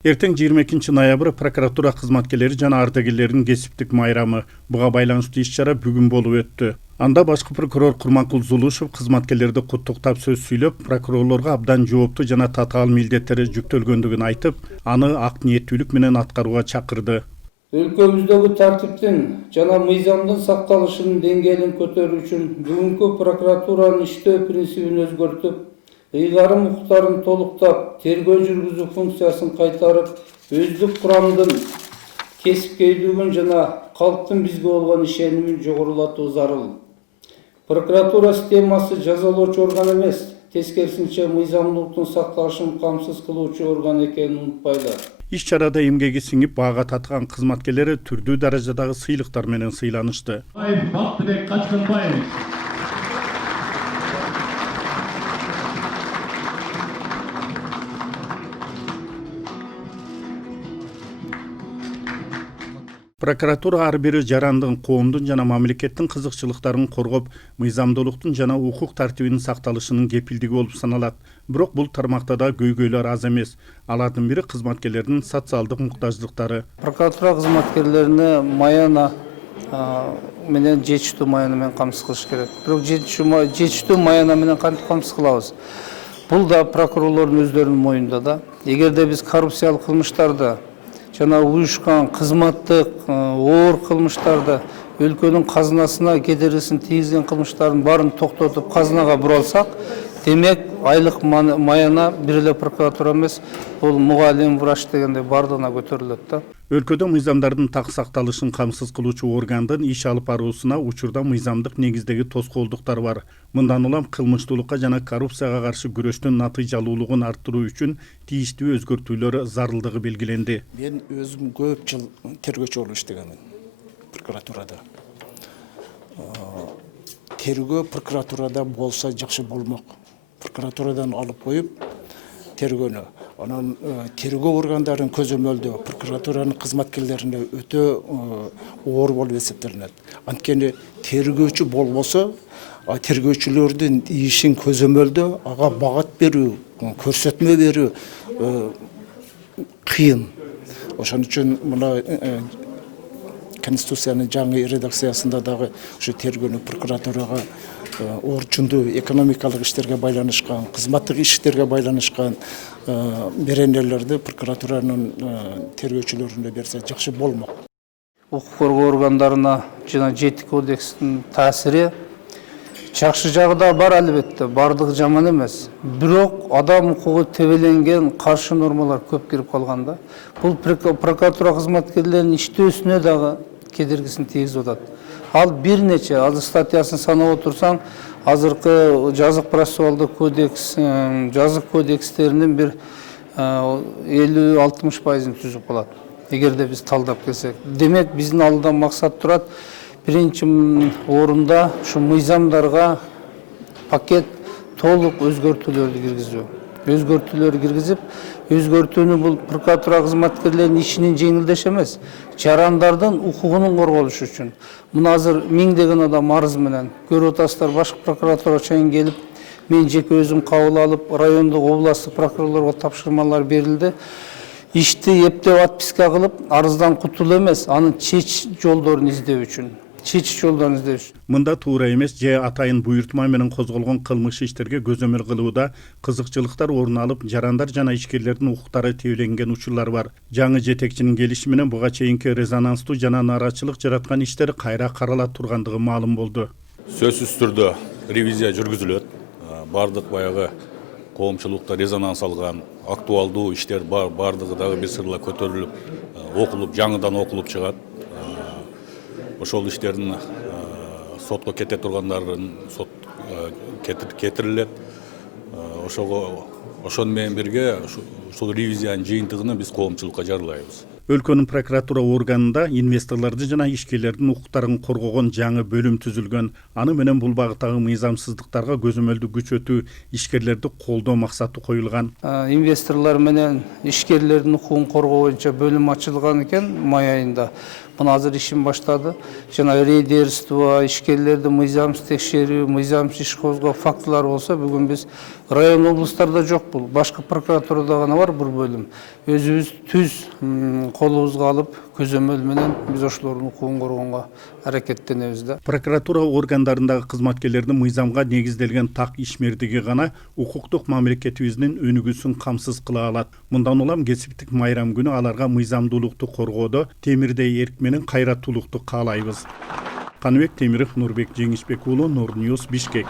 Эртең 22 ноябрь прокуратура кызматкерлери жана ардагерлердин кесиптик майрамы. Буга байланыштуу иш-чара бүгүн болуп өттү. Анда башкы прокурор Курманкул Зулушев кызматкерлерди куттуктап сөз сүйлөп, прокурорлорго абдан жооптуу жана татаал милдеттери жүктөлгөндүгүн айтып, аны ак ниеттүүлүк менен аткарууга чакырды. Өлкөбүздөгү тартиптин жана мыйзамдын сакталышынын деңгээлин көтөрүү үчүн бүгүнкү прокуратуранын иштөө принцибин өзгөртүп, ыйгарым укуктарын толуктап, тергөө жүргүзүү функциясын кайтарып, өздүк курамдын кесипкөйлүгүн жана калктын бизге болгон ишенимин жогорулатуу зарыл. Прокуратура системасы жазалоочу орган эмес, тескерисинче мыйзамдуулуктун сакталышын камсыз кылуучу орган экенин унутпайлы. Иш-чарада эмгеги сиңип баага татыган кызматкерлери түрдүү даражадагы сыйлыктар менен сыйланышты. Бактыбек Качкынбаев. Прокуратура ар бири жарандын, коомдун жана мамлекеттин кызыкчылыктарын коргоп, мыйзамдуулуктун жана укук тартибинин сакталышынын кепилдиги болуп саналат. Бирок бул тармакта да көйгөйлөр аз эмес. Алардын бири кызматкерлердин социалдык муктаждыктары. Прокуратура кызматкерлерине маяна менен жетиштүү маяна менен камсыз кылыш керек. Бирок жетиштүү маяна менен кантип камсыз кылабыз? Бул да прокурорлордун өздөрүнүн моюнда да. Эгерде биз коррупциялык кылмыштарды жана уюшкан кызматтык оор кылмыштарды, өлкөнүн казынасына кедергисин тийгизген кылмыштардын баарын токтотуп казынага буралсак, демек айлык маяна бир эле прокуратура эмес, бул мугалим, врач дегендей баардыгына көтөрүлөт да. Өлкөдө мыйзамдардын так сакталышын камсыз кылуучу органдын иш алып баруусуна учурда мыйзамдык негиздеги тоскоолдуктар бар. Мындан улам кылмыштуулукка жана коррупцияга каршы күрөштүн натыйжалуулугун арттыруу үчүн тийиштүү өзгөртүүлөр зарылдыгы белгиленди. Мен өзүм көп жыл тергөөчү болуп иштегенмин прокуратурада. Тергөө прокуратурада болса жакшы болмок. Прокуратурадан алып коюп тергөөнү. Анан тергөө органдарын көзөмөлдөө прокуратуранын кызматкерлерине өтө оор болуп эсептелинет. Анткени тергөөчү болбосо, тергөөчүлөрдүн ишин көзөмөлдөө, ага багат берүү, көрсөтмө берүү кыйын. Ошон үчүн мына Конституциянын жаңы редакциясында дагы ушу тергөөнү прокуратурага орчундуу экономикалык иштерге байланышкан, кызматтык иштерге байланышкан беренелерди прокуратуранын тергөөчүлөрүнө берсе жакшы болмок. Укук коргоо органдарына жана жети кодекстин таасири жакшы жагы да бар албетте, бардыгы жаман эмес. Бирок адам укугу тебеленген каршы нормалар көп кирип калган да. Бул прокуратура кызматкерлеринин иштөөсүнө дагы кедергисин тийгизип атат. Ал бир нече азыр статьясын санап отурсаң, азыркы жазык процессуалдык кодекс, жазык кодекстеринин бир 50-60% түзүп калат. Эгерде биз талдап келсек, демек биздин алдыда максат турат. Биринчи орунда ушу мыйзамдарга пакет толук өзгөртүүлөрдү киргизүү. Өзгөртүүлөрдү киргизип, өзгөртүүнү бул прокуратура кызматкерлеринин ишинин жеңилдеш эмес, жарандардын укугунун корголушу үчүн. Мына азыр миңдеген адам арыз менен көрүп атасыздар, башкы прокуратура чейин келип, мен жеке өзүм кабыл алып, райондук, областтык прокурорлорго тапшырмалар берилди. Ишти эптеп отписка кылып, арыздан кутулуу эмес, анын чечиш жолдорун издөө үчүн. Мында туура эмес же атайын буйртма менен козголгон кылмыш иштерге көзөмөл кылууда кызыкчылыктар орун алып, жарандар жана ишкерлердин укуктары тебеленген учурлар бар. Жаңы жетекчинин келиши менен буга чейинки резонанстуу жана нааразычылык жараткан иштер кайра карала тургандыгы маалым болду. Сөзсүз түрдө ревизия жүргүзүлөт. Бардык баягы коомчулукта резонанс алган актуалдуу иштер бардыгы дагы бир сырла көтөрүлүп, окулуп, жаңыдан окулуп чыгат. Ошол иштердин сотко кете тургандарын сот кетирилет. Ошон менен бирге ушул ревизиянын жыйынтыгын биз коомчулукка жарыялайбыз. Өлкөнүн прокуратура органында инвесторлорду жана ишкерлердин укуктарын коргогон жаңы бөлүм түзүлгөн. Аны менен бул багыттагы мыйзамсыздыктарга көзөмөлдү күчөтүү, ишкерлерди колдоо максаты коюлган. Инвесторлор менен ишкерлердин укугун коргоо боюнча бөлүм ачылган экен май айында. Мына азыр ишин баштады. Жана рейдерство, ишкерлерди мыйзамсыз текшерүү, мыйзамсыз иш козгоо фактылары болсо, бүгүн биз район облустарда жок бул. Башкы прокуратурада гана бар бир бөлүм. Өзүбүз түз колубузга алып, көзөмөл менен биз ошолордун укугун коргонго аракеттенебиз да. Прокуратура органдарындагы кызматкерлердин мыйзамга негизделген так ишмердиги гана укуктук мамлекетибиздин өнүгүүсүн камсыз кыла алат. Мындан улам кесиптик майрам күнү аларга мыйзамдуулукту коргоодо темирдей эрк менен кайраттуулукту каалайбыз. Каныбек Темиров, Нурбек Жеңишбек уулу, Нур Ньюс, Бишкек.